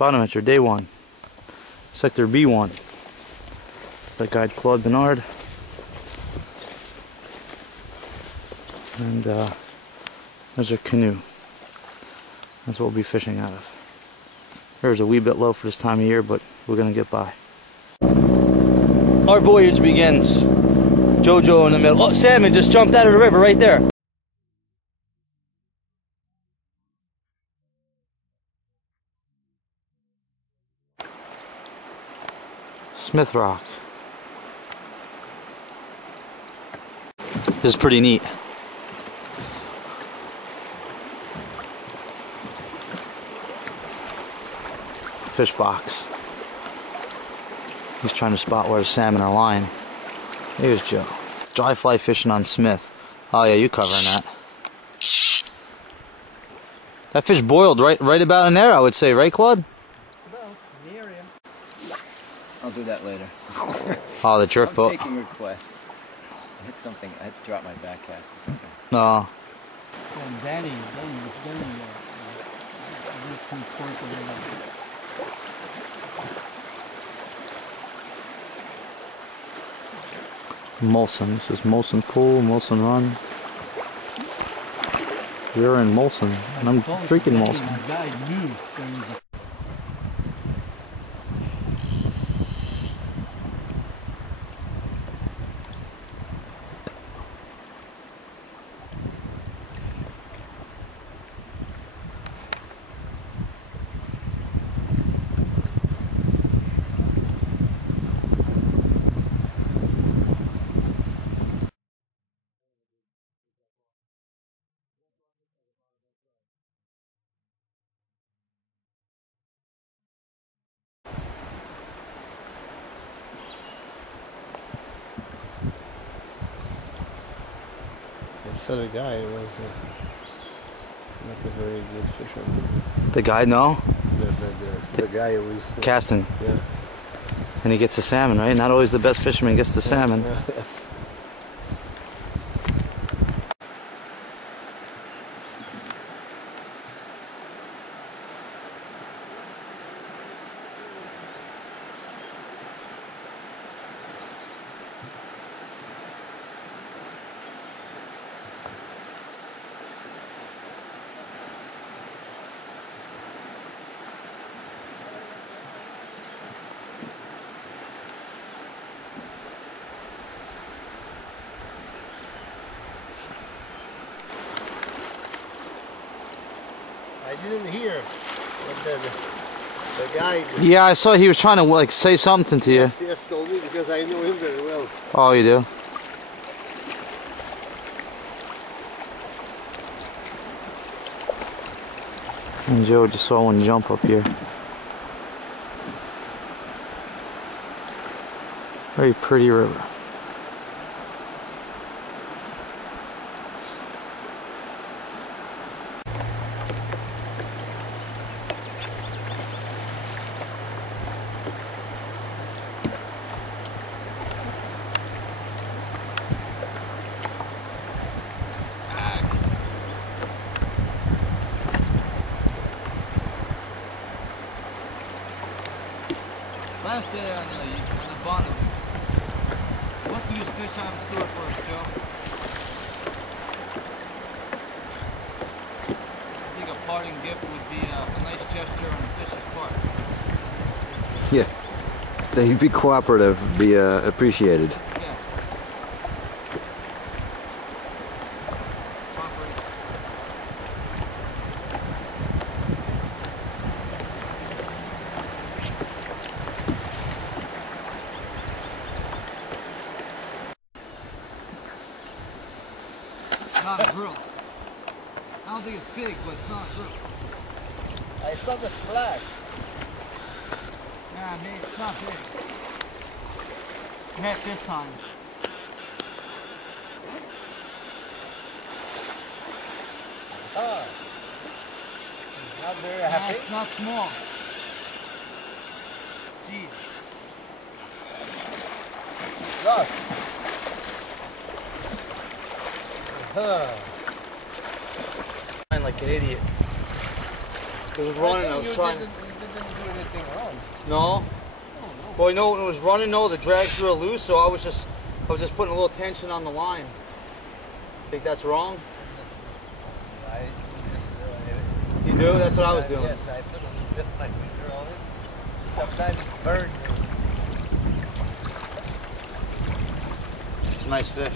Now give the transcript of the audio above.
Bonaventure, day 1. Sector B1. That guide Claude Bernard. And there's our canoe. That's what we'll be fishing out of. There's a wee bit low for this time of year, but we're gonna get by. Our voyage begins. Jojo in the middle. Oh, salmon just jumped out of the river right there. Smith Rock. This is pretty neat. Fish box. He's trying to spot where the salmon are lying. Here's Joe. Dry fly fishing on Smith. Oh yeah, you covering that. That fish boiled right about in there, I would say, right, Claude? Near him. I'll do that later. Oh, the drift boat. I'm taking requests. I hit something. I had to drop my back cast or something. No. And Danny Molson. This is Molson Pool, Molson Run. We're in Molson, and I'm drinking Molson. So the guy was not a very good fisherman. The guy, no? The guy who was casting. Yeah. And he gets the salmon, right? Not always the best fisherman gets the salmon. Yes. I didn't hear what the guy. Yeah, I saw he was trying to like say something to you. Yes, told me because I know him very well. Oh, you do? And Joe just saw one jump up here. Very pretty river. Last day on the Bonaventure. What do you fish have in store for us, Joe? I think a parting gift would be a nice gesture on a fish's part. Yeah. Stay, be cooperative, be appreciated. Yeah. Cooperate. Not a grilse. I don't think it's big, but it's not a grilse. I saw the splash. Yeah, maybe it's not big. Net this time. Ah. Not very Nah, happy. it's not small. Jeez. Lost. Like an idiot. It was running. I was trying. You didn't do anything wrong. No. Well, you know when it was running, though, the drag's real loose, so I was just putting a little tension on the line. Think that's wrong? I do this. You do? That's what I was doing. Yes, I put a little bit of my finger on it. Sometimes it's burned. It's a nice fish.